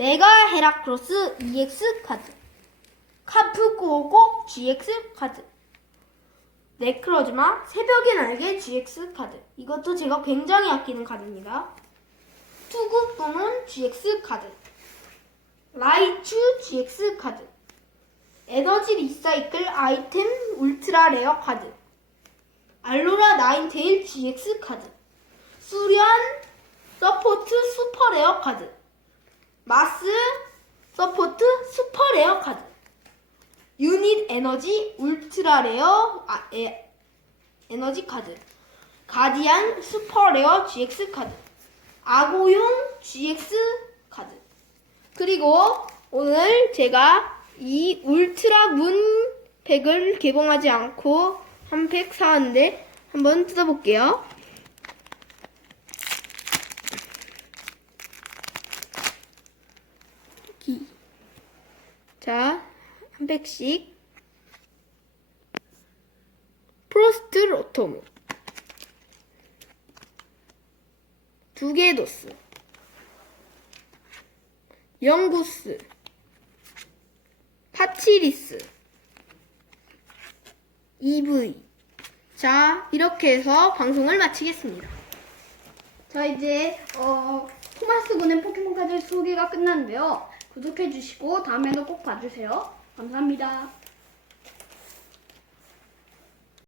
메가 헤라크로스 EX 카드. 카프쿠오고 GX 카드. 네크로즈마 새벽의 날개 GX 카드. 이것도 제가 굉장히 아끼는 카드입니다. 투구 또는 GX 카드. 라이츄 GX 카드. 에너지 리사이클 아이템 울트라 레어 카드. 알로라 나인테일 GX 카드. 수련 서포트 슈퍼 레어 카드. 마스 서포트 슈퍼 레어 카드. 유닛 에너지 울트라 레어 아, 에, 에너지 카드. 가디안 슈퍼 레어 GX 카드. 아고용 GX 카드. 그리고 오늘 제가 이 울트라 문 팩을 개봉하지 않고 한 팩 사왔는데 한번 뜯어볼게요. 기. 자, 한 팩씩. 프로스트 로토무. 두개 도스. 영구스. 파치리스. EV. 자, 이렇게 해서 방송을 마치겠습니다. 자 이제 어, 토마스 군의 포켓몬 카드 소개가 끝났는데요. 구독해 주시고 다음에도 꼭 봐주세요. 감사합니다.